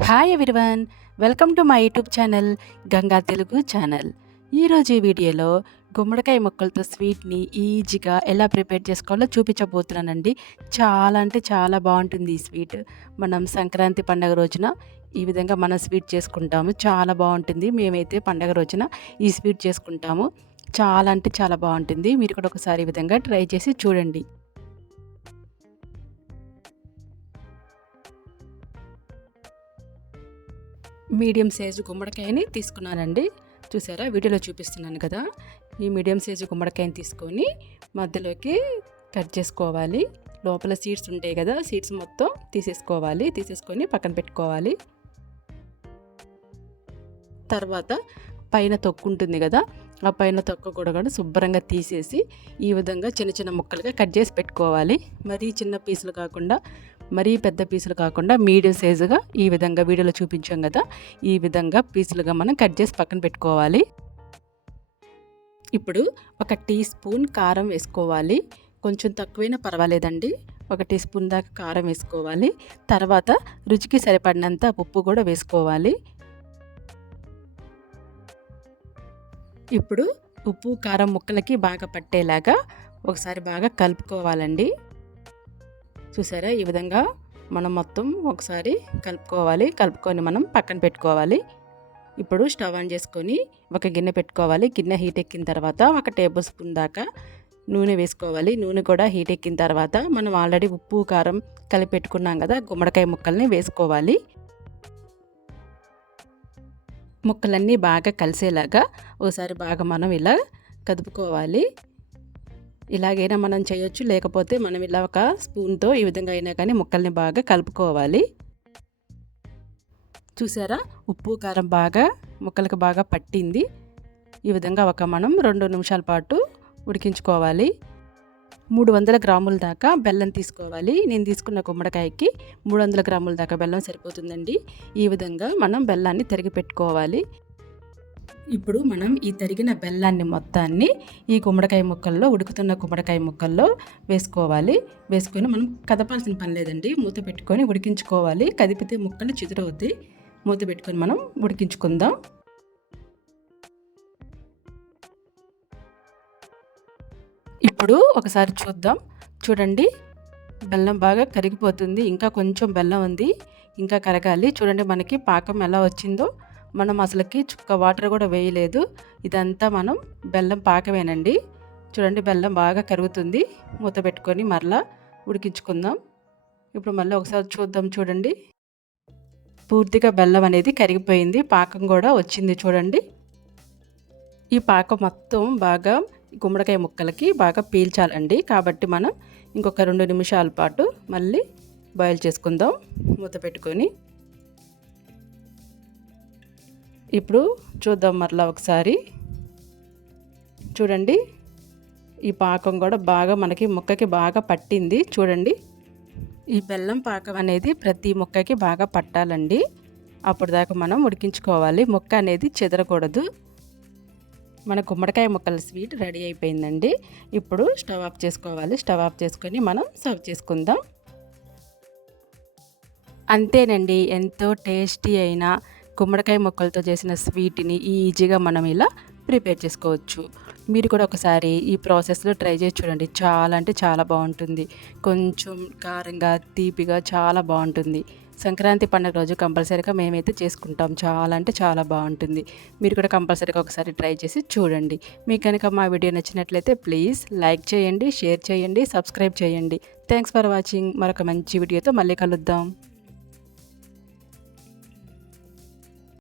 Hi everyone welcome to my YouTube channel Ganga Telugu channel ఈరోజు ఈ వీడియోలో గుమ్మడికాయ ముక్కలతో స్వీట్ని ఈజీగా ఎలా ప్రిపేర్ చేసుకోవాలో చూపించబోతున్నానండి. చాలా అంటే చాలా బాగుంటుంది ఈ స్వీట్. మనం సంక్రాంతి పండగ రోజున ఈ విధంగా మనం స్వీట్ చేసుకుంటాము. చాలా బాగుంటుంది. మేమైతే పండగ రోజున ఈ స్వీట్ చేసుకుంటాము. చాలా అంటే చాలా బాగుంటుంది. మీరు కూడా ఒకసారి ఈ విధంగా ట్రై చేసి చూడండి. మీడియం సైజు గుమ్మడికాయని తీసుకున్నానండి. చూసారా? వీడియోలో చూపిస్తున్నాను కదా. ఈ మీడియం సైజు గుమ్మడికాయని తీసుకొని మధ్యలోకి కట్ చేసుకోవాలి. లోపల సీడ్స్ ఉంటాయి కదా సీడ్స్ మొత్తం తీసేసుకోవాలి. తీసేసుకొని పక్కన పెట్టుకోవాలి. తర్వాత పైన తొక్కు ఉంటుంది కదా ఆ పైన తొక్క కూడా కూడా శుభ్రంగా తీసేసి ఈ విధంగా చిన్న చిన్న ముక్కలుగా కట్ చేసి పెట్టుకోవాలి. మరీ చిన్న పీసులు కాకుండా మరీ పెద్ద పీసులు కాకుండా మీడియం సైజుగా ఈ విధంగా వీడియోలో చూపించాం కదా ఈ విధంగా పీసులుగా మనం కట్ చేసి పక్కన పెట్టుకోవాలి. ఇప్పుడు ఒక టీ స్పూన్ కారం వేసుకోవాలి. కొంచెం తక్కువైనా పర్వాలేదండి. ఒక టీ స్పూన్ దాకా కారం వేసుకోవాలి. తర్వాత రుచికి సరిపడినంత ఉప్పు కూడా వేసుకోవాలి. ఇప్పుడు ఉప్పు కారం ముక్కలకి బాగా పట్టేలాగా ఒకసారి బాగా కలుపుకోవాలండి. చూసారా? ఈ విధంగా మనం మొత్తం ఒకసారి కలుపుకోవాలి. కలుపుకొని మనం పక్కన పెట్టుకోవాలి. ఇప్పుడు స్టవ్ ఆన్ చేసుకొని ఒక గిన్నె పెట్టుకోవాలి. గిన్నె హీట్ ఎక్కిన తర్వాత ఒక టేబుల్ స్పూన్ దాకా నూనె వేసుకోవాలి. నూనె కూడా హీట్ ఎక్కిన తర్వాత మనం ఆల్రెడీ ఉప్పు కారం కలిపి పెట్టుకున్నాం కదా గుమ్మడికాయ ముక్కల్ని వేసుకోవాలి. ముక్కలన్నీ బాగా కలిసేలాగా ఒకసారి బాగా మనం ఇలా కదుపుకోవాలి. ఇలాగైనా మనం చేయొచ్చు. లేకపోతే మనం ఇలా ఒక స్పూన్తో ఈ విధంగా అయినా కానీ ముక్కల్ని బాగా కలుపుకోవాలి. చూసారా? ఉప్పు కారం బాగా ముక్కలకు బాగా పట్టింది. ఈ విధంగా ఒక మనం రెండు నిమిషాల పాటు ఉడికించుకోవాలి. మూడు వందల గ్రాముల దాకా బెల్లం తీసుకోవాలి. నేను తీసుకున్న గుమ్మడికాయకి మూడు వందల గ్రాముల దాకా బెల్లం సరిపోతుందండి. ఈ విధంగా మనం బెల్లాన్ని తిరిగి పెట్టుకోవాలి. ఇప్పుడు మనం ఈ తరిగిన బెల్లాన్ని మొత్తాన్ని ఈ గుమ్మడికాయ ముక్కల్లో ఉడుకుతున్న గుమ్మడికాయ ముక్కల్లో వేసుకోవాలి. వేసుకొని మనం కదపాల్సిన పని లేదండి. మూత పెట్టుకొని ఉడికించుకోవాలి. కదిపితే ముక్కలు చిదురవుతాయి మూత పెట్టుకొని మనం ఉడికించుకుందాం. ఇప్పుడు ఒకసారి చూద్దాం. చూడండి బెల్లం బాగా కరిగిపోతుంది. ఇంకా కొంచెం బెల్లం ఉంది. ఇంకా కరగాలి. చూడండి మనకి పాకం ఎలా వచ్చిందో. మనం అసలుకి చుక్క వాటర్ కూడా వేయలేదు. ఇదంతా మనం బెల్లం పాకమేనండి. చూడండి బెల్లం బాగా కరుగుతుంది. మూత పెట్టుకొని మరలా ఉడికించుకుందాం. ఇప్పుడు మళ్ళీ ఒకసారి చూద్దాం చూడండి. పూర్తిగా బెల్లం అనేది కరిగిపోయింది. పాకం కూడా వచ్చింది చూడండి. ఈ పాకం మొత్తం బాగా గుమ్మడికాయ ముక్కలకి బాగా పీల్చాలండి. కాబట్టి మనం ఇంకొక రెండు నిమిషాల పాటు మళ్ళీ బాయిల్ చేసుకుందాం. మూత పెట్టుకొని ఇప్పుడు చూద్దాం మరలా ఒకసారి. చూడండి ఈ పాకం కూడా బాగా మనకి ముక్కకి బాగా పట్టింది. చూడండి ఈ బెల్లం పాకం అనేది ప్రతి ముక్కకి బాగా పట్టాలండి. అప్పుడు దాకా మనం ఉడికించుకోవాలి. ముక్క అనేది చెదరకూడదు. మన గుమ్మడికాయ ముక్కల స్వీట్ రెడీ అయిపోయిందండి. ఇప్పుడు స్టవ్ ఆఫ్ చేసుకోవాలి. స్టవ్ ఆఫ్ చేసుకొని మనం సర్వ్ చేసుకుందాం. అంతేనండి ఎంతో టేస్టీ అయినా గుమ్మడికాయ ముక్కలతో చేసిన స్వీట్ని ఈజీగా మనం ఇలా ప్రిపేర్ చేసుకోవచ్చు. మీరు కూడా ఒకసారి ఈ ప్రాసెస్లో ట్రై చేసి చూడండి. చాలా అంటే చాలా బాగుంటుంది. కొంచెం కారంగా తీపిగా చాలా బాగుంటుంది. సంక్రాంతి పండుగ రోజు కంపల్సరీగా మేమైతే చేసుకుంటాం. చాలా అంటే చాలా బాగుంటుంది. మీరు కూడా కంపల్సరీగా ఒకసారి ట్రై చేసి చూడండి. మీకు కనుక మా వీడియో నచ్చినట్లయితే ప్లీజ్ లైక్ చేయండి షేర్ చేయండి సబ్స్క్రైబ్ చేయండి. Thanks for watching. మరొక మంచి వీడియోతో మళ్ళీ కలుద్దాం.